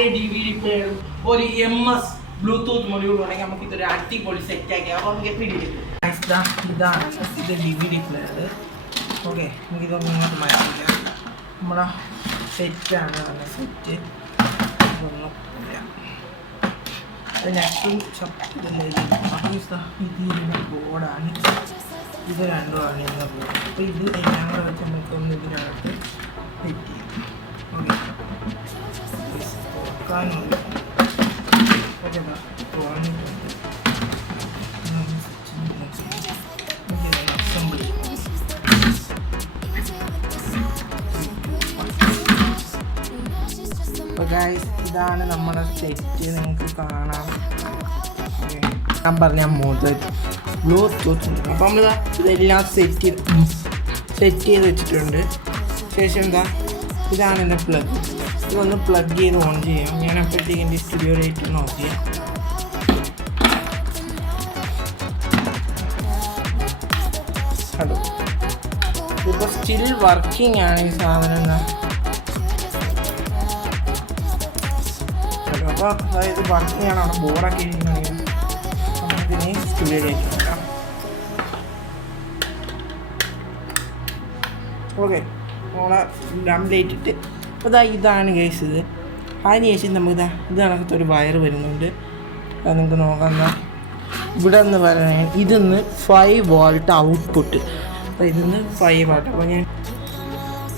പഴയ DVD പ്ലെയറും ഒരു MS Bluetooth module ഉണ്ടെങ്കിൽ നമുക്ക് ഇതൊരു അടിപൊളി സെറ്റാക്കി അപ്പോൾ നമുക്ക് പിടിക്കും. ഇതാണ് ഇത് DVD പ്ലെയർ. ഓക്കെ, നമുക്കിതൊന്നും ഇങ്ങോട്ട് മാറ്റിക്കാം. നമ്മുടെ സെറ്റാണ് സെറ്റ്. ഇതൊന്നും അതിനകത്തും ഇതിൻ്റെ ബോർഡാണ്. ഇത് രണ്ടുമാണ് ഇതിൻ്റെ ബോർഡ്. അപ്പോൾ ഇത് എല്ലാം കൂടെ വെച്ച് നമുക്കൊന്ന് ഇതിനകത്ത് സെറ്റ് ചെയ്യും. ഓക്കെ, നോക്കാനുണ്ട്. ഓക്കെ, തോന്നിട്ടുണ്ട്. അസംബിൾ ഗൈസ്, ഇതാണ് നമ്മുടെ സെറ്റ്. നിങ്ങൾക്ക് കാണാം. ഞാൻ പറഞ്ഞ മുതൽ ബ്ലൂടൂത്ത് ഉണ്ട്. അപ്പം നമ്മളിതാ ഇതെല്ലാം സെറ്റ് ചെയ്ത് വെച്ചിട്ടുണ്ട്. ശേഷം എന്താ, ഇതാണ് എൻ്റെ പ്ലഗ്. ഇതൊന്ന് പ്ലഗ് ചെയ്ത് ഓൺ ചെയ്യാം. ഞാൻ അപ്പോഴത്തേക്ക് എൻ്റെ സ്റ്റുഡിയോയിലേക്ക് ഓഫ് ചെയ്യാം. ഹലോ, ഇപ്പോൾ സ്റ്റിൽ വർക്കിംഗ് ആണ് ഈ സാധനം. എന്താ അപ്പോൾ അതായത് വർക്കിംഗ് ആണ്. അവിടെ ബോർഡൊക്കെ ഇരിക്കുകയാണെങ്കിൽ നമുക്കിനി സ്റ്റുഡിയോയിലേക്ക് നോക്കാം. ഓക്കെ, നമ്മളെ ലൈറ്റ് ഇട്ട് അപ്പോൾ ഇതാണ് ഗൈസ്. ഇത് അതിന് ശേഷം നമുക്ക് ഇത് കണക്കത്തൊരു വയർ വരുന്നുണ്ട്. അത് നിങ്ങൾക്ക് നോക്കാം. ഇവിടെ നിന്ന് പറയാൻ ഇതിന്ന് 5 വോൾട്ട് ഔട്ട്പുട്ട്. അപ്പോൾ ഇതിന്ന് 5 വാട്ട്. അപ്പോൾ ഞാൻ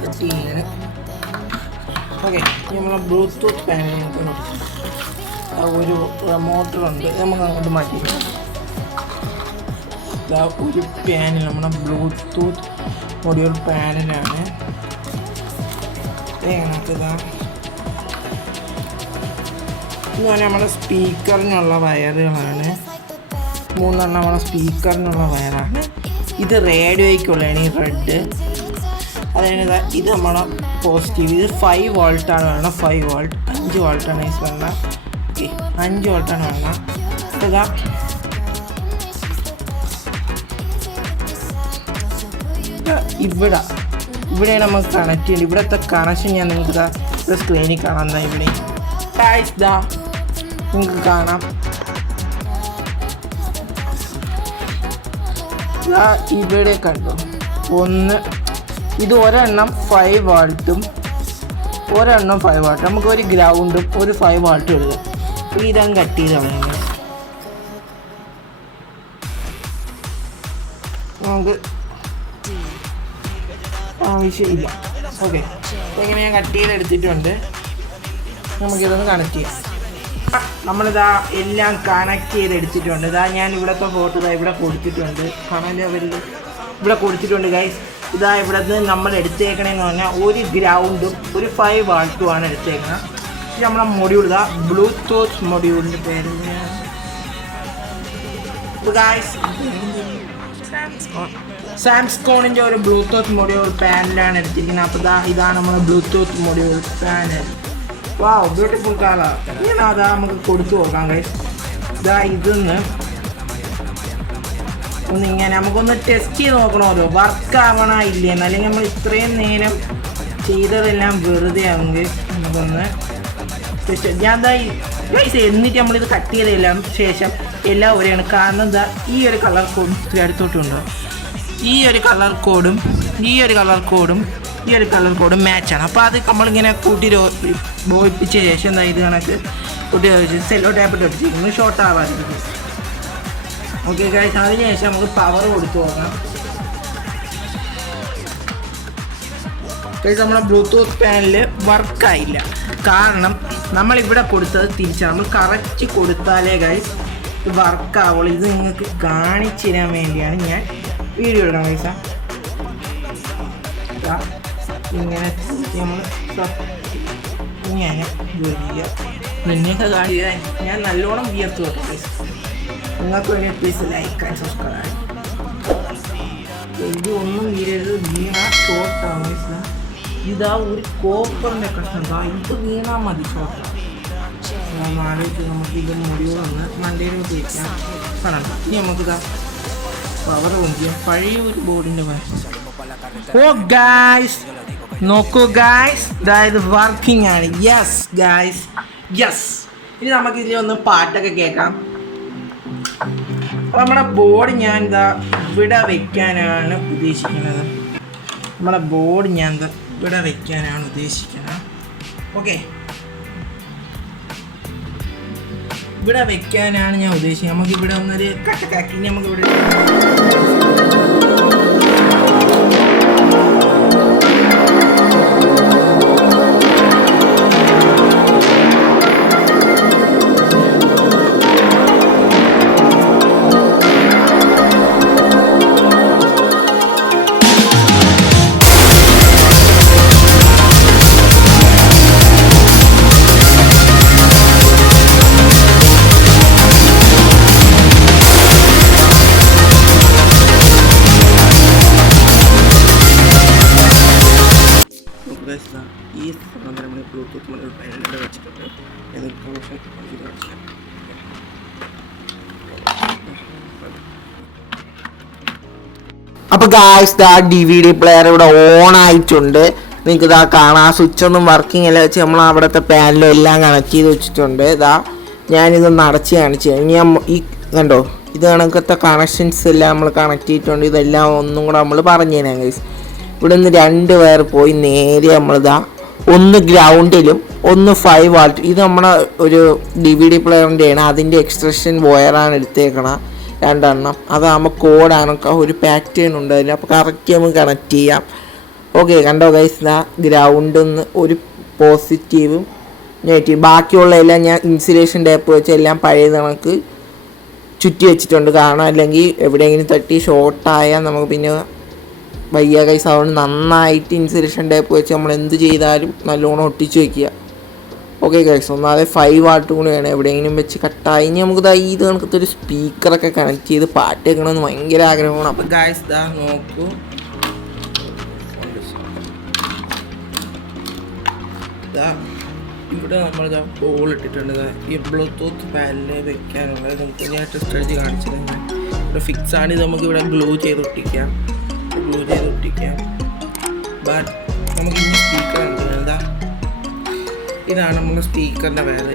കട്ട് ചെയ്യാൻ. ഓക്കെ, നമ്മളെ ബ്ലൂടൂത്ത് പാനൽ നമുക്ക് ഒരു മോട്ടറുണ്ട്. നമുക്ക് അങ്ങോട്ട് മാറ്റി ഒരു പാനൽ നമ്മുടെ ബ്ലൂടൂത്ത് മൊഡ്യൂൾ പാനലാണ്. നമുക്കിതാ എന്ന് പറഞ്ഞാൽ നമ്മുടെ സ്പീക്കറിനുള്ള വയറുകളാണ്. 3 നമ്മുടെ സ്പീക്കറിനുള്ള വയറാണ്. ഇത് റേഡിയോയ്ക്കുള്ളതാണ് ഈ റെഡ്. അതായത് ഇത് നമ്മളെ പോസിറ്റീവ്. ഇത് 5 വോൾട്ടാണ് വേണം. 5 വോൾട്ട് 5 വോൾട്ടാണ് ഈ വേണ്ട. ഓക്കെ, 5 വോൾട്ടാണ് വേണം. അപ്പോൾ ഇവിടെയാണ് നമുക്ക് കണക്ട് ചെയ്യേണ്ടത്. ഇവിടുത്തെ കണക്ഷൻ ഞാൻ നിങ്ങൾക്ക് സ്ക്രീനിൽ കാണാം. ഇവിടെ നിങ്ങൾക്ക് കാണാം. ഇവിടെ കണ്ടു ഒന്ന്. ഇത് ഒരെണ്ണം 5 വാൾട്ടും ഒരെണ്ണം 5 വാട്ട്. നമുക്ക് ഒരു ഗ്രൗണ്ടും ഒരു 5 വാട്ടും എടുക്കാം. അപ്പോൾ ഇതങ്ങ് കട്ട് ചെയ്ത് കളയുന്നത് നമുക്ക് ആവശ്യമില്ല. ഓക്കെ, ഇങ്ങനെ ഞാൻ കട്ട് ചെയ്തെടുത്തിട്ടുണ്ട്. നമുക്കിതൊന്ന് കണക്ട് ചെയ്യാം. നമ്മളിതാ എല്ലാം കണക്ട് ചെയ്തെടുത്തിട്ടുണ്ട്. ഞാൻ ഇവിടുത്തെ ഫോട്ടോ ഇവിടെ കൊടുത്തിട്ടുണ്ട്. കമൻറ്റ് അവരിൽ ഇവിടെ കൊടുത്തിട്ടുണ്ട് ഗൈസ്. ഇവിടെ നിന്ന് നമ്മൾ എടുത്തേക്കണേന്ന് പറഞ്ഞാൽ ഒരു ഗ്രൗണ്ടും ഒരു 5 വാൾട്ടുമാണ് എടുത്തേക്കണം. ഇത് നമ്മളെ മൊഡ്യൂൾ ബ്ലൂടൂത്ത് മൊഡ്യൂളിൻ്റെ പേര് സാംസ്കോണിൻ്റെ ഒരു ബ്ലൂടൂത്ത് മൊഡ്യൂൾ പാനലാണ് എടുത്തിരിക്കുന്നത്. അപ്പോൾ ഇതാണ് നമ്മുടെ ബ്ലൂടൂത്ത് മൊഡ്യൂൾ പാനൽ. വാവ്, ബ്യൂട്ടിഫുൾ കളർ. ഇങ്ങനെ നമുക്ക് കൊടുത്തു നോക്കാം ഗൈസ്. ഇതൊന്ന് ഒന്നിങ്ങനെ നമുക്കൊന്ന് ടെസ്റ്റ് ചെയ്ത് നോക്കണമല്ലോ വർക്ക് ആവണോ ഇല്ലെന്ന്. അല്ലെങ്കിൽ നമ്മൾ ഇത്രയും നേരം ചെയ്തതെല്ലാം വെറുതെ ആണെങ്കിൽ നമുക്കൊന്ന് ഞാൻ ഗൈസ് എന്നിട്ട് നമ്മളിത് കട്ട് ചെയ്തെല്ലാം ശേഷം എല്ലാം ഒരെയാണ്. കാരണം ഈ ഒരു കളർ കോഡും ഇത്തിരി അടുത്തോട്ടുണ്ടോ, ഈ ഒരു കളർ കോഡും മാച്ചാണ്. അപ്പോൾ അത് നമ്മളിങ്ങനെ കൂട്ടി ബോയിപ്പിച്ച ശേഷം ഇത് കണക്ക് കൂട്ടി സെല്ലോ ടാപ്പ് ഇട്ടിരിക്കുന്നു ഷോർട്ട് ആവാതിരിക്കും. ഓക്കെ ഗൈസ്, അതിനുശേഷം നമുക്ക് പവർ കൊടുത്തു നോക്കാം. ഗൈസ്, നമ്മുടെ ബ്ലൂടൂത്ത് പാനൽ വർക്കായില്ല. കാരണം നമ്മളിവിടെ കൊടുത്തത് തിരിച്ചാണ്. നമ്മൾ കറക്റ്റ് കൊടുത്താലേ ഗൈസ് വർക്കാവുള്ളൂ. ഇത് നിങ്ങൾക്ക് കാണിച്ചു തരാൻ വേണ്ടിയാണ് ഞാൻ വീഡിയോ ഇടണം ഗൈസ്. ഇങ്ങനെ നമ്മൾ ഇങ്ങനെ നിന്നെയൊക്കെ കാണിക്കാൻ ഞാൻ നല്ലോണം വിയർത്ത് വെക്കും ഗൈസ്. നിങ്ങൾക്ക് വേണ്ടി പ്ലീസ് ലൈക്ക് ആൻഡ് സബ്സ്ക്രൈബ്. ഇത് ഒന്നും വീഴരുത്, വീണ ഷോർട്ടാണ്. ഒരു കോപ്പറിൻ്റെ കഷ്ണം ഇത് വീണാൽ മതി ഷോർട്ടാണ്. ആലോചിച്ച് നമുക്ക് ഇത് മുടിവൊന്ന് മണ്ടയിലോട്ട് വയ്ക്കാം. കാണാം. ഇനി നമുക്ക് പവർ ഓൺ ചെയ്യാം. പഴയ ഒരു ബോർഡിൻ്റെ ഓ ഗായ്സ് നോക്കൂ ഗായ്സ്, ഇത് വർക്കിംഗ് ആണ്. Yes guys, yes. ഇനി നമുക്ക് ഇതിൽ ഒന്ന് പാട്ടൊക്കെ കേൾക്കാം. അപ്പോൾ നമ്മുടെ ബോർഡ് ഞാൻ എന്താ ഇവിടെ വയ്ക്കാനാണ് ഉദ്ദേശിക്കുന്നത്. നമ്മുടെ ബോർഡ് ഞാൻ എന്താ ഇവിടെ വയ്ക്കാനാണ് ഉദ്ദേശിക്കുന്നത്. ഓക്കെ, ഇവിടെ വെക്കാനാണ് ഞാൻ ഉദ്ദേശിക്കുന്നത്. നമുക്ക് ഇവിടെ ഒന്നൊരു കട്ടക്കാക്കി നമുക്ക് ഇവിടെ ഈ സാധനം നമ്മൾ ബ്ലൂടൂത്ത് മൊബൈൽ പാനലിൽ വെച്ചിട്ടുണ്ട്. അപ്പോൾ ഗായ്സ് ദാ DVD പ്ലെയർ ഇവിടെ ഓൺ ആയിട്ടുണ്ട്. നിങ്ങൾക്ക് ഇതാ കാണാം. സ്വിച്ച് ഒന്നും വർക്കിംഗ് അല്ല വെച്ച് നമ്മൾ അവിടുത്തെ പാനലും എല്ലാം കണക്ട് ചെയ്ത് വെച്ചിട്ടുണ്ട്. ഇതാ ഞാനിതൊന്ന് അടച്ച് കാണിച്ചു. ഇനി ഈ കണ്ടോ, ഇത് കണക്കത്തെ കണക്ഷൻസ് എല്ലാം നമ്മൾ കണക്ട് ചെയ്തിട്ടുണ്ട്. ഇതെല്ലാം ഒന്നും കൂടെ നമ്മൾ പറഞ്ഞു തരാം ഗൈസ്. ഇവിടെ നിന്ന് 2 വയർ പോയി നേരെ നമ്മളിതാ ഒന്ന് ഗ്രൗണ്ടിലും ഒന്ന് 5 വാട്ട്. ഇത് നമ്മുടെ ഒരു DVD പ്ലെയറിൻ്റെയാണ്. അതിൻ്റെ എക്സ്റ്റൻഷൻ വയറാണ് എടുത്തേക്കണം 2 എണ്ണം. അതാകുമ്പോൾ കോഡാണ്, ഒരു പാറ്റേൺ ഉണ്ട് അതിന്. അപ്പോൾ കറക്റ്റ് നമുക്ക് കണക്ട് ചെയ്യാം. ഓക്കെ, കണ്ടോ ഗൈസ്, ഇതാ ഗ്രൗണ്ടിൽ നിന്ന് ഒരു പോസിറ്റീവും നെഗറ്റീവ്. ബാക്കിയുള്ള എല്ലാം ഞാൻ ഇൻസുലേഷൻ ടേപ്പ് വെച്ച് എല്ലാം പഴയ കണക്ക് ചുറ്റി വെച്ചിട്ടുണ്ട്. കാരണം അല്ലെങ്കിൽ എവിടെയെങ്കിലും തട്ടി ഷോർട്ടായാൽ നമുക്ക് പിന്നെ വയ്യ ഗൈസ്. അതുകൊണ്ട് നന്നായിട്ട് ഇൻസുലേഷൻ ടേപ്പ് വെച്ച് നമ്മൾ എന്ത് ചെയ്താലും നല്ലോണം ഒട്ടിച്ച് വയ്ക്കുക. ഓക്കെ ഗൈസ്, ഒന്നാമത് 5 വാട്ട് കൂടെയാണ്. എവിടെയെങ്കിലും വെച്ച് കട്ടായി ഇനി നമുക്ക് ഇത് കണക്കത്തെ ഒരു സ്പീക്കറൊക്കെ കണക്ട് ചെയ്ത് പാട്ട് കേൾക്കണമെന്ന് ഭയങ്കര ആഗ്രഹമാണ്. അപ്പോൾ ഗൈസ് ദാ നോക്കൂ, ഇവിടെ നമ്മൾ ഹോൾ ഇട്ടിട്ടുണ്ട്. ഈ ബ്ലൂടൂത്ത് പാനലിൽ വെക്കാനുള്ളത് നമുക്ക് ഞാൻ ടെസ്റ്റ് അടിച്ച് കാണിച്ചത് ഇവിടെ ഫിക്സ് ആണ്. ഇത് നമുക്ക് ഇവിടെ ഗ്ലൂ ചെയ്ത് ഒട്ടിക്കാം. ബട്ട് നമുക്ക് ഈ സ്പീക്കർ എന്താ, ഇതാണ് നമ്മുടെ സ്പീക്കറിൻ്റെ വേറെ.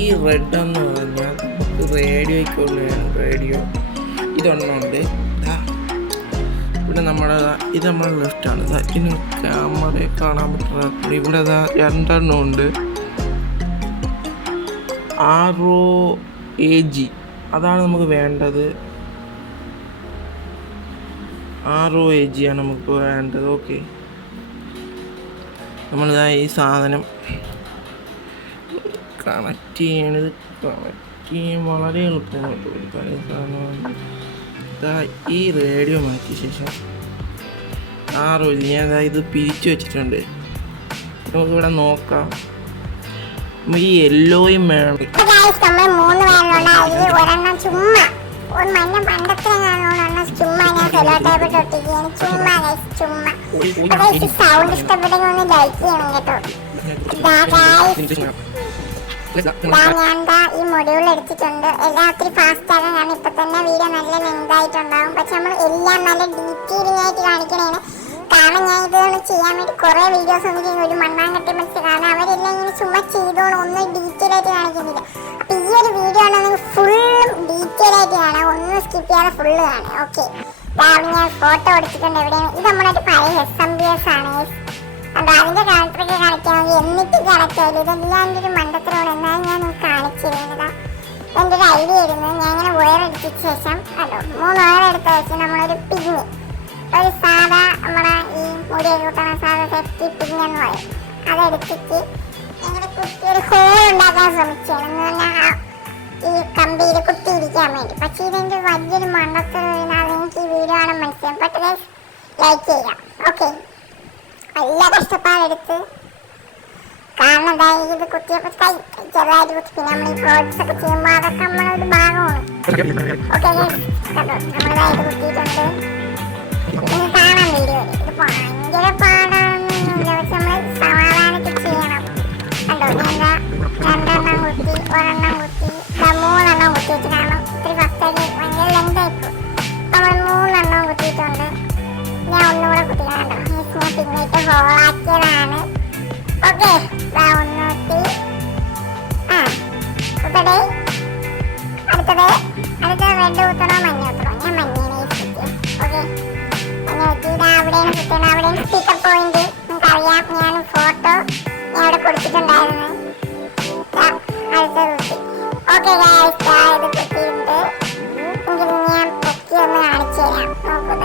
ഈ റെഡ് എന്ന് പറഞ്ഞാൽ നമുക്ക് റേഡിയോയ്ക്കുള്ളതാണ്. റേഡിയോ ഇതൊന്നുണ്ട്. ഇവിടെ നമ്മുടെ ഇത് നമ്മുടെ ലെഫ്റ്റാണ്. ഇതിന് ക്യാമറ കാണാൻ പറ്റുന്ന ഇവിടെ 2 എണ്ണം ഉണ്ട്. ROAG അതാണ് നമുക്ക് വേണ്ടത്. ROAG ആണ് നമുക്ക് വേണ്ടത്. ഓക്കെ, നമ്മളിതാ ഈ സാധനം കണക്ട് ചെയ്യണത് വളരെ എളുപ്പമാണ്. ഈ റേഡിയോ മാറ്റിയ ശേഷം ROAG ഞാൻ ഇത് പിരിച്ചു വെച്ചിട്ടുണ്ട്. നമുക്കിവിടെ നോക്കാം. നമുക്ക് ഈ യെല്ലോയും വേണം. സൗണ്ട് ഇഷ്ടപ്പെട്ടെങ്കിൽ ഒന്ന് ലൈക്ക് ചെയ്യണം കേട്ടോ. ഞാൻ ഈ മൊഡ്യൂൾ എടുത്തിട്ടുണ്ട്. എല്ലാം ഒത്തിരി ഫാസ്റ്റ് ആകാൻ കാരണം ഇപ്പൊ തന്നെ വീഡിയോ നല്ല ലെങ്ത് ആയിട്ടുണ്ടാകും. പക്ഷെ നമ്മൾ എല്ലാം നല്ല ഡീറ്റെയിലിംഗ് ആയിട്ട് കാണിക്കണേന്. കാരണം ഞാൻ ഇതൊന്ന് ചെയ്യാൻ വേണ്ടി കുറെ വീഡിയോസ് ഒന്നും ചെയ്യുന്ന ഒരു മണ്ണാങ്കട്ടി മനസ്സിൽ. കാരണം അവരെല്ലാം ഇങ്ങനെ ചുമ്മാ ചെയ്തോണം, ഒന്നും ഡീറ്റെയിൽ ആയിട്ട് കാണിക്കുന്നില്ല. അപ്പൊ ഈ ഒരു വീഡിയോ ആണെങ്കിൽ ഫുള്ളും ഡീറ്റെയിൽ ആയിട്ട് കാണാം, ഒന്നും സ്കിപ്പ് ചെയ്യാതെ ഫുള്ള് കാണാം. ഓക്കെ, ഞാൻ ഫോട്ടോ എടുത്തിട്ടുണ്ട്. എവിടെയാണ് ഇത് നമ്മുടെ ഒരു പഴയ SMBS ആണ്. അപ്പൊ അതിന്റെ കണക്ടറൊക്കെ കാണിക്കാൻ നോക്കി എന്നിട്ട് കണക്ട് ആയില്ല. ഇതെല്ലാം എൻ്റെ ഒരു മണ്ടത്തിലാണ്. എന്നാലും ഞാൻ കാണിച്ചു തരുന്നത്. എൻ്റെ ഒരു ഐഡിയ ആയിരുന്നു. ഞാൻ ഇങ്ങനെ വയർ എടുത്ത ശേഷം 3 വയർ എടുത്ത ശേഷം നമ്മളൊരു പിന്ന്, ഒരു സാധാ നമ്മുടെ ഈ മുടി കൂട്ടുന്ന സാധാ സേഫ്റ്റി പിന്നെന്ന് പറയും, അതെടുത്തിട്ട് ഇങ്ങനെ കുത്തി ഒരു ഹോൾ ഉണ്ടാക്കാൻ ശ്രമിച്ചാണ്. എന്ന് പറഞ്ഞാൽ ഈ കമ്പിയിൽ കുത്തിയിരിക്കാൻ വേണ്ടി. പക്ഷേ ഇതെൻ്റെ വലിയൊരു മണ്ടത്തിലാണ്. അതെനിക്ക് ഈ വീഡിയോ ആണ് മനസ്സിലാവും. പക്ഷേ ലൈക്ക് ചെയ്യാം. ഓക്കെ, എല്ലാ കഷ്ടപ്പാടെടുത്ത് കാരണം എന്തായാലും ഇത് കുത്തിയപ്പോൾ കൈ ചെറുതായിട്ട് കുത്തി. പിന്നെ നമ്മൾ ഈ പ്രോഡക്ട്സ് ഒക്കെ ചെയ്യുമ്പോൾ അതൊക്കെ നമ്മളൊരു ഭാഗമാണ്. ഓക്കെ, നമ്മളിതായിട്ട് കുത്തിയിട്ടുണ്ട്. ഇത് കാണാൻ വീഡിയോ. ഇത് ഭയങ്കര പാടാണെന്നില്ല, പക്ഷെ നമ്മൾ സമാധാനത്തിൽ ചെയ്യണം. കണ്ടോ, ഞാൻ 2 എണ്ണം കുത്തി, 1 എണ്ണം കുത്തി, 3 എണ്ണം കുത്തി വെച്ച്. കാരണം ഇത്തിരി ഫസ്റ്റായിട്ട് ഭയങ്കര ലെങ്ത് ആയിപ്പോയി. നമ്മൾ 3 എണ്ണം കുത്തിയിട്ടുണ്ട്. ഞാൻ ഒന്നുകൂടെ കുത്തിക്കാണ്ടോ, ഞാൻ പിന്നിട്ട് ഹോളാക്കിയതാണ്. ഓക്കെ, ഒന്ന് കുത്തി. റെഡ് കുത്തണോ മഞ്ഞ കുത്തണോ? ഞാൻ മഞ്ഞേനെ കുത്തിയത്. ഓക്കെ, മഞ്ഞ കുത്തിയത് അവിടെയാണ് കുത്തണം. അവിടെയാണ് സ്പീക്കർ പോയിന്റ്. നിങ്ങൾക്കറിയാം, ഞാൻ ഫോട്ടോ ഞാൻ അവിടെ കൊടുത്തിട്ടുണ്ടായിരുന്നു. അടുത്തത് കുത്തി. ഓക്കെ ഗൈസ്, ഇത് കുത്തിയിട്ടുണ്ട്. എങ്കിൽ ഞാൻ പൊക്കി ഒന്ന് കാണിച്ചു തരാം. നോക്കുക,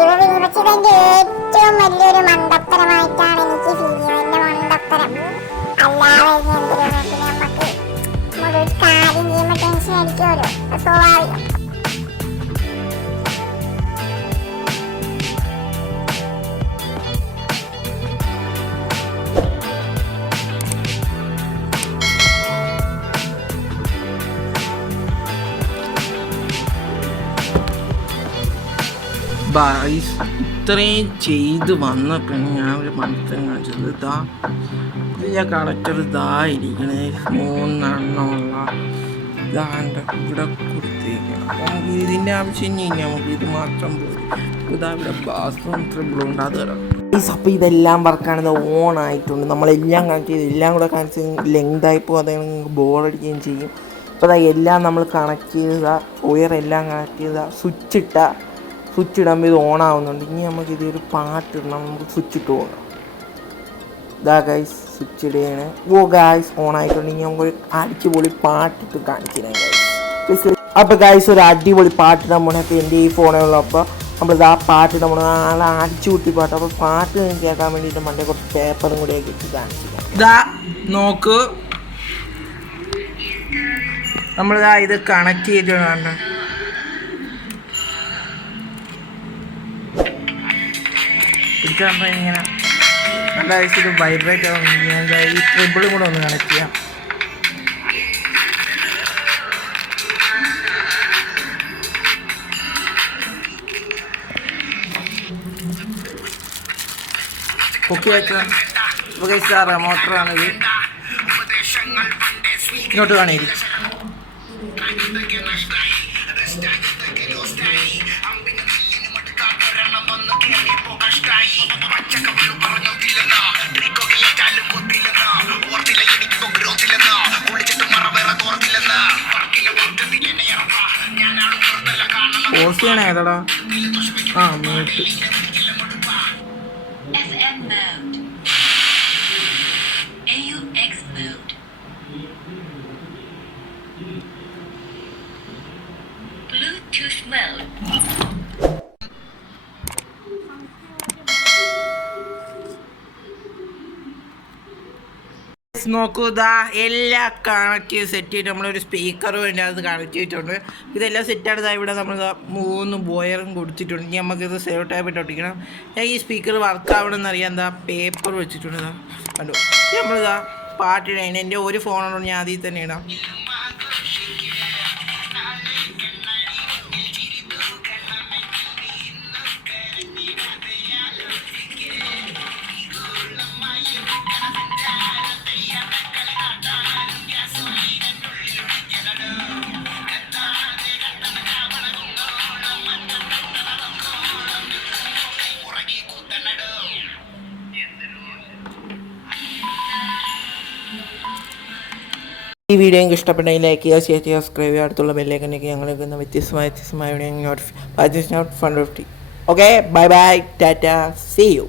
ഇത് പക്ഷേ ഇതെന്റെ ഏറ്റവും വലിയൊരു മണ്ടത്തരമായിട്ടാണ് എനിക്ക് ഫീൽ ചെയ്യുന്നത്. എന്റെ മണ്ടത്തരം അല്ലാതെ എന്തെങ്കിലും നമുക്ക് നമ്മളൊരു കാര്യം ചെയ്യുമ്പോൾ ടെൻഷൻ അടിക്കുമല്ലോ, സ്വാഭാവികം. ബായ്സ് ഇത്രയും ചെയ്ത് വന്നപ്പോൾ ഞാൻ ഒരു മണ്ടത്തരം കാണിച്ചത് ഇതാ, ഇത് ഞാൻ കണക്ടർ ഇതാ ഇരിക്കണേ 3 എണ്ണമുള്ള ഇതാണ്ട് ഇവിടെ കൊടുത്തേക്കണം. നമുക്ക് ഇതിൻ്റെ ആവശ്യം ഇനി നമുക്ക് ഇത് മാത്രം പോയി. ഇതാ ഇവിടെ ബാത്റൂം ട്രിബിളുണ്ട്, അത് കിടക്കും. അപ്പോൾ ഇതെല്ലാം വർക്കാണ്, ഇത് ഓൺ ആയിട്ടുണ്ട്. നമ്മളെല്ലാം കണക്ട് ചെയ്ത് എല്ലാം കൂടെ കാണിച്ച് ലെങ്തായിപ്പോൾ അത് ബോറടിക്കുകയും ചെയ്യും. അപ്പോൾ അതാ എല്ലാം നമ്മൾ കണക്ട് ചെയ്ത വയറെല്ലാം കണക്ട് ചെയ്ത സ്വിച്ച് ഇടുമ്പോൾ ഇത് ഓൺ ആവുന്നുണ്ട്. ഇനി നമുക്ക് ഇതൊരു പാട്ടിടണം, നമുക്ക് സ്വിച്ച് ഇട്ട് പോകണം. ഇതാ ഗൈസ് സ്വിച്ച് ഇടുകയാണ്. ഓ ഗൈസ് ഓൺ ആയിട്ടുണ്ട്. ഇനി നമുക്ക് അടിച്ചുപൊളി പാട്ടിട്ട് കാണിച്ചു തരാം ഗൈസ്. അപ്പോൾ ഗൈസ് ഒരു അടിപൊളി പാട്ടിടാൻ പോകണം. അപ്പോൾ എൻ്റെ ഈ ഫോണുള്ളപ്പോൾ നമ്മളിത് ആ പാട്ടിടാൻ പോകണം. ആ അടിച്ചു കൂട്ടി പാട്ട്. അപ്പോൾ പാട്ട് കേൾക്കാൻ വേണ്ടിയിട്ട് മണ്ടേ കുറച്ച് പേപ്പറും കൂടെ ഇട്ട് കാണിച്ചു തരാം. ഇതാ നോക്ക്, നമ്മളിതാ ഇത് കണക്ട് ചെയ്തിട്ടുണ്ട്. ഇങ്ങനെ നല്ല ഇത് വൈബ്രേറ്റ് ആവുന്ന ഈ ട്രിബിളും കൂടെ ഒന്ന് കണക്ട് ചെയ്യാം. ഓക്കെ ആക്കാം. മോട്ടറാണിത്, ഇങ്ങോട്ട് കാണിയിരിക്കും. പോസ്റ്റ് ചെയ്യണേ ഏതാടാ? ആ മ്യൂട്ട്. നോക്കൂ, ഇതാ എല്ലാം കണക്ട് ചെയ്ത് സെറ്റ് ചെയ്തിട്ട് നമ്മളൊരു സ്പീക്കറും വേണ്ടി അത് കണക്ട് ചെയ്തിട്ടുണ്ട്. ഇതെല്ലാം സെറ്റാണ്. ഇവിടെ നമ്മൾ 3 വയറും കൊടുത്തിട്ടുണ്ട്. ഇനി നമുക്കിത് സേവ് ടൈപ്പിട്ട് ഒട്ടിക്കണം. ഞാൻ ഈ സ്പീക്കർ വർക്ക് ആവണമെന്ന് അറിയാം. എന്താ പേപ്പർ വെച്ചിട്ടുണ്ട്. ഇതാ കണ്ടു. നമ്മളിതാ പാട്ടിടാൻ എൻ്റെ ഒരു ഫോണുണ്ടോ, ഞാൻ അതിൽ തന്നെ ഇടാം. ഈ വീഡിയോ നിങ്ങൾക്ക് ഇഷ്ടപ്പെട്ടെങ്കിൽ ലൈക്ക് ചെയ്യുക, ഷെയർ ചെയ്യുക, സബ്സ്ക്രൈബ് ചെയ്യുക. അടുത്തുള്ള ബെല്ലേക്കനൊക്കെ ഞങ്ങൾ വ്യത്യസ്തമായ വീഡിയോ നോട്ട് 50. Okay, bye bye, tata, see U.